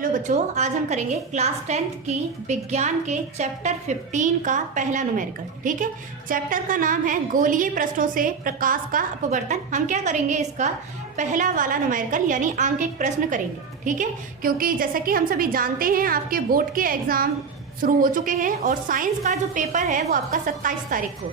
Hello बच्चों, आज हम करेंगे क्लास 10th की विज्ञान के चैप्टर 15 का पहला न्यूमेरिकल। ठीक है, चैप्टर का नाम है गोलीय पृष्ठों से प्रकाश का अपवर्तन। हम क्या करेंगे, इसका पहला वाला न्यूमेरिकल यानी आंकिक प्रश्न करेंगे। ठीक है, क्योंकि जैसा कि हम सभी जानते हैं आपके बोर्ड के एग्जाम शुरू हो चुके हैं और साइंस का जो पेपर है वो आपका 27 तारीख को।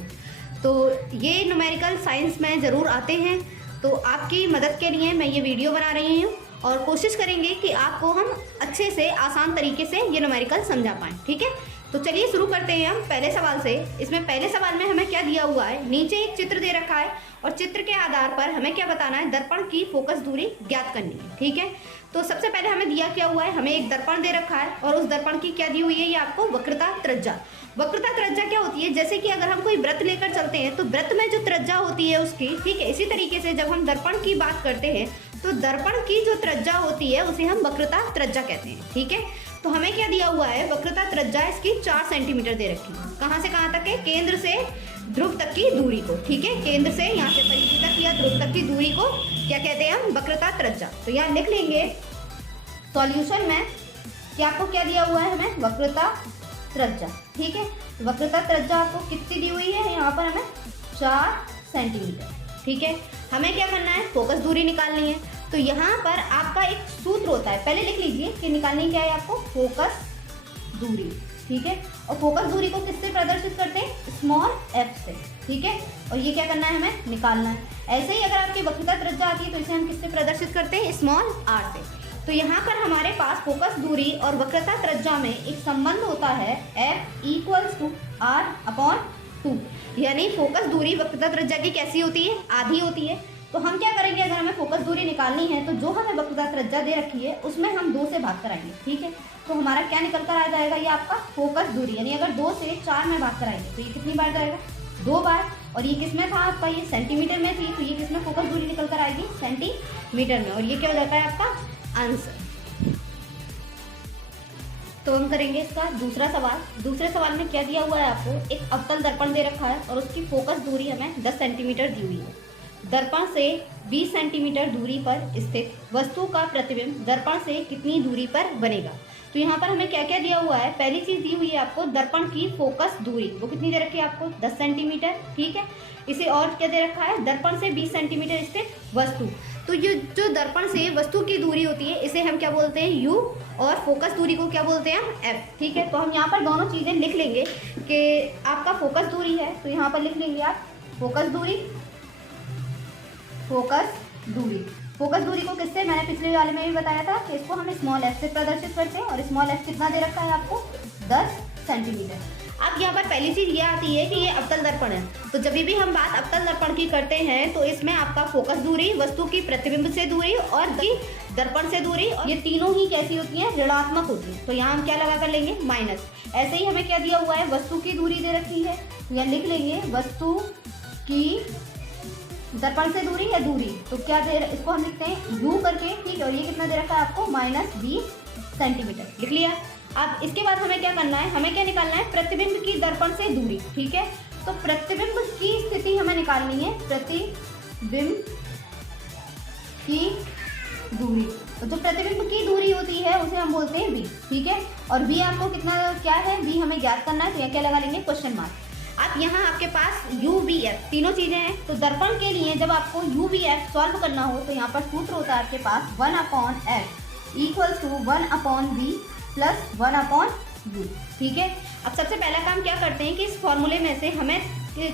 तो ये न्यूमेरिकल साइंस में ज़रूर आते हैं, तो आपकी मदद के लिए मैं ये वीडियो बना रही हूँ और कोशिश करेंगे कि आपको हम अच्छे से आसान तरीके से ये न्यूमेरिकल समझा पाएँ। ठीक है, तो चलिए शुरू करते हैं हम पहले सवाल से। इसमें पहले सवाल में हमें क्या दिया हुआ है, नीचे एक चित्र दे रखा है और चित्र के आधार पर हमें क्या बताना है, दर्पण की फोकस दूरी ज्ञात करनी है। ठीक है, तो सबसे पहले हमें दिया क्या हुआ है, हमें एक दर्पण दे रखा है और उस दर्पण की क्या दी हुई है, ये आपको वक्रता त्रिज्या। वक्रता त्रिज्या क्या होती है, जैसे कि अगर हम कोई वृत्त लेकर चलते हैं तो वृत्त में जो त्रिज्या होती है उसकी, ठीक है, इसी तरीके से जब हम दर्पण की बात करते हैं तो दर्पण की जो त्रिज्या होती है उसे हम वक्रता त्रिज्या कहते हैं। ठीक है, तो हमें क्या दिया हुआ है, वक्रता त्रिज्या इसकी 4 सेंटीमीटर दे रखी है। कहाँ से कहाँ तक है, केंद्र से ध्रुव तक की दूरी को। ठीक है, केंद्र से यहाँ से परिधि तक या ध्रुव तक की दूरी को क्या कहते हैं हम, वक्रता त्रिज्या। तो यहाँ लिख लेंगे सॉल्यूशन में कि आपको क्या दिया हुआ है, हमें वक्रता त्रिज्या। ठीक है, वक्रता त्रिज्या आपको कितनी दी हुई है, यहाँ पर हमें 4 सेंटीमीटर। ठीक है, हमें क्या करना है, फोकस दूरी निकालनी है। तो यहाँ पर आपका एक सूत्र होता है, पहले लिख लीजिए कि निकालनी क्या है आपको, फोकस दूरी। ठीक है, और फोकस दूरी को किससे प्रदर्शित करते हैं, स्मॉल एफ से। ठीक है, और ये क्या करना है, हमें निकालना है। ऐसे ही अगर आपकी वक्रता त्रिज्या आती है तो इसे हम किससे प्रदर्शित करते हैं, स्मॉल आर से। तो यहाँ पर हमारे पास फोकस दूरी और वक्रता त्रिज्या में एक संबंध होता है, F equals to R upon 2, यानी फोकस दूरी वक्रता त्रिज्या की कैसी होती है, आधी होती है। तो हम क्या करेंगे, अगर हमें फोकस दूरी निकालनी है तो जो हमें वक्रता त्रिज्या दे रखी है उसमें हम 2 से भाग कराएंगे। ठीक है, तो हमारा क्या निकल कर आ जाएगा, ये आपका फोकस दूरी, यानी अगर 2 से 4 में भाग कराएंगे तो ये कितनी बार जाएगा, 2 बार। और ये किसमें था आपका, ये सेंटीमीटर में थी, तो ये किसमें फोकस दूरी निकल कर आएगी, सेंटीमीटर में। और ये क्या हो जाता है आपका आंसर। तो हम करेंगे इसका दूसरा सवाल। दूसरे सवाल में क्या दिया हुआ है आपको, एक अवतल दर्पण दे रखा है और उसकी फोकस दूरी हमें 10 सेंटीमीटर दी हुई है। दर्पण से 20 सेंटीमीटर दूरी पर स्थित वस्तु का प्रतिबिंब दर्पण से कितनी दूरी पर बनेगा। तो यहाँ पर हमें क्या क्या दिया हुआ है, पहली चीज दी हुई है आपको दर्पण की फोकस दूरी, वो कितनी दे रखी है आपको, 10 सेंटीमीटर। ठीक है, इसे और क्या दे रखा है, दर्पण से 20 सेंटीमीटर स्थित वस्तु। तो ये जो दर्पण से वस्तु की दूरी होती है इसे हम क्या बोलते हैं, u, और फोकस दूरी को क्या बोलते हैं हम, f। ठीक है, तो हम यहाँ पर दोनों चीज़ें लिख लेंगे कि आपका फोकस दूरी है, तो यहाँ पर लिख लेंगे आप फोकस दूरी। फोकस दूरी को किससे, मैंने पिछले वाले में भी बताया था कि इसको हम स्मॉल f से प्रदर्शित करते हैं और स्मॉल f कितना दे रखा है आपको, 10 सेंटीमीटर। अब यहाँ पर पहली चीज़ ये आती है कि ये अवतल दर्पण है, तो जब भी हम बात अवतल दर्पण की करते हैं तो इसमें आपका फोकस दूरी, वस्तु की प्रतिबिंब से दूरी और दर्पण से दूरी, और ये तीनों ही कैसी होती हैं, ऋणात्मक होती हैं। तो यहाँ हम क्या लगा कर लेंगे, माइनस। ऐसे ही हमें क्या दिया हुआ है, वस्तु की दूरी दे रखी है, या लिख लेंगे वस्तु की दर्पण से दूरी या दूरी, तो क्या दे, इसको हम लिखते हैं u करके। ठीक है, और ये कितना दे रखा है आपको, -20 सेंटीमीटर, लिख लिया। अब इसके बाद हमें क्या करना है, हमें क्या निकालना है, प्रतिबिंब की दर्पण से दूरी। ठीक है, तो प्रतिबिंब की स्थिति हमें निकालनी है, प्रतिबिंब की दूरी। तो जो प्रतिबिंब की दूरी होती है उसे हम बोलते हैं v। ठीक है, और v आपको कितना क्या है, v हमें ज्ञात करना है, तो यहाँ क्या लगा लेंगे, क्वेश्चन मार्क। अब यहाँ आपके पास u v f तीनों चीजें हैं, तो दर्पण के लिए जब आपको u v f सॉल्व करना हो तो यहाँ पर सूत्र होता है आपके पास 1/f equals to 1/v plus 1/u। ठीक है, अब सबसे पहला काम क्या करते हैं कि इस फॉर्मूले में से हमें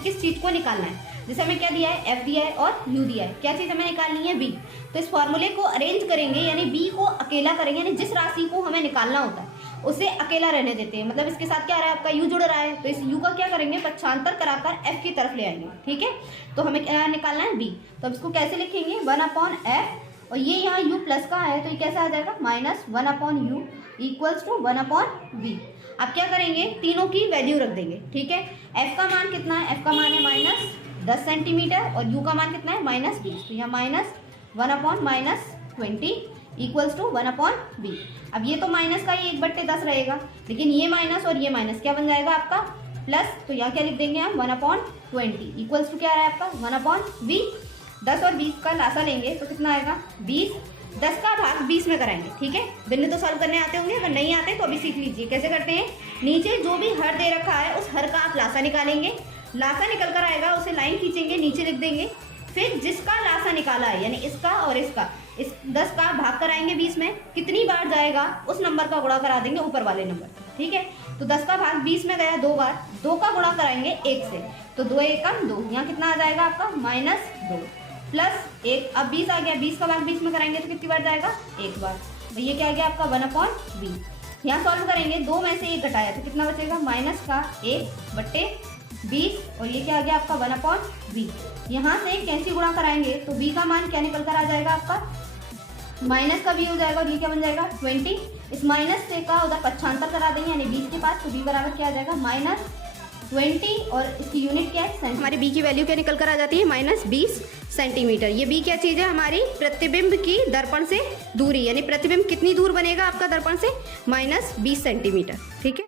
किस चीज़ को निकालना है, जैसे हमें क्या दिया है, f दिया है और u दिया है, क्या चीज़ हमें निकालनी है, v। तो इस फॉर्मूले को अरेंज करेंगे, यानी v को अकेला करेंगे, यानी जिस राशि को हमें निकालना होता है उसे अकेला रहने देते हैं, मतलब इसके साथ क्या आ रहा है आपका u जुड़ रहा है, तो इस u का क्या करेंगे, पक्षांतर कराकर f की तरफ ले आएंगे। ठीक है, तो हमें क्या निकालना है, v। तो अब इसको कैसे लिखेंगे, 1/f, और ये यहाँ u प्लस का है तो ये कैसे आ जाएगा, -1/u इक्वल्स टू 1/v। अब क्या करेंगे, तीनों की वैल्यू रख देंगे। ठीक है, f का मान कितना है, f का मान है -10 सेंटीमीटर और u का मान कितना है, -20, तो यहाँ -1/-20 इक्वल्स टू 1/v। अब ये तो माइनस का, ये 1/10 रहेगा, लेकिन ये माइनस और ये माइनस क्या बन जाएगा आपका, प्लस। तो यहाँ क्या लिख देंगे हम, 1/20 इक्वल्स टू क्या आ रहा है आपका, 1/v। 10 और 20 का लासा लेंगे तो कितना आएगा, 20 10 का भाग 20 में कराएंगे, ठीक है। बिंदु तो सॉल्व करने आते होंगे, अगर नहीं आते तो अभी सीख लीजिए कैसे करते हैं। नीचे जो भी हर दे रखा है उस हर का आप लासा निकालेंगे, लासा निकल कर आएगा उसे लाइन खींचेंगे, नीचे लिख देंगे। फिर जिसका लासा निकाला है यानी इसका और इसका, इस 10 का भाग कराएंगे 20 में, कितनी बार जाएगा उस नंबर का गुणा करा देंगे ऊपर वाले नंबर, ठीक है। तो 10 का भाग 20 में गया 2 बार, 2 का गुणा कराएंगे 1 से, तो 2 एकम 2, यहाँ कितना आ जाएगा आपका -2 प्लस 1। अब 20 आ गया, 20 का भाग 20 में कराएंगे तो कितनी बार जाएगा 1 बार, तो ये क्या आ गया आपका 1/20। यहाँ सॉल्व करेंगे, 2 में से 1 घटाया तो कितना बचेगा -1/20, और ये क्या आ गया आपका 1/20। यहाँ से कैंची गुणा कराएंगे तो b का मान क्या निकल कर आ जाएगा आपका माइनस का b हो जाएगा, और ये क्या बन जाएगा 20। इस माइनस से का उधर पक्षांतर करा देंगे यानी 20 के पास, तो b बराबर क्या आ जाएगा -20, और इसकी यूनिट क्या है, हमारी b की वैल्यू क्या निकल कर आ जाती है -20 सेंटीमीटर। ये b क्या चीज़ है, हमारी प्रतिबिंब की दर्पण से दूरी, यानी प्रतिबिंब कितनी दूर बनेगा आपका दर्पण से, -20 सेंटीमीटर, ठीक है।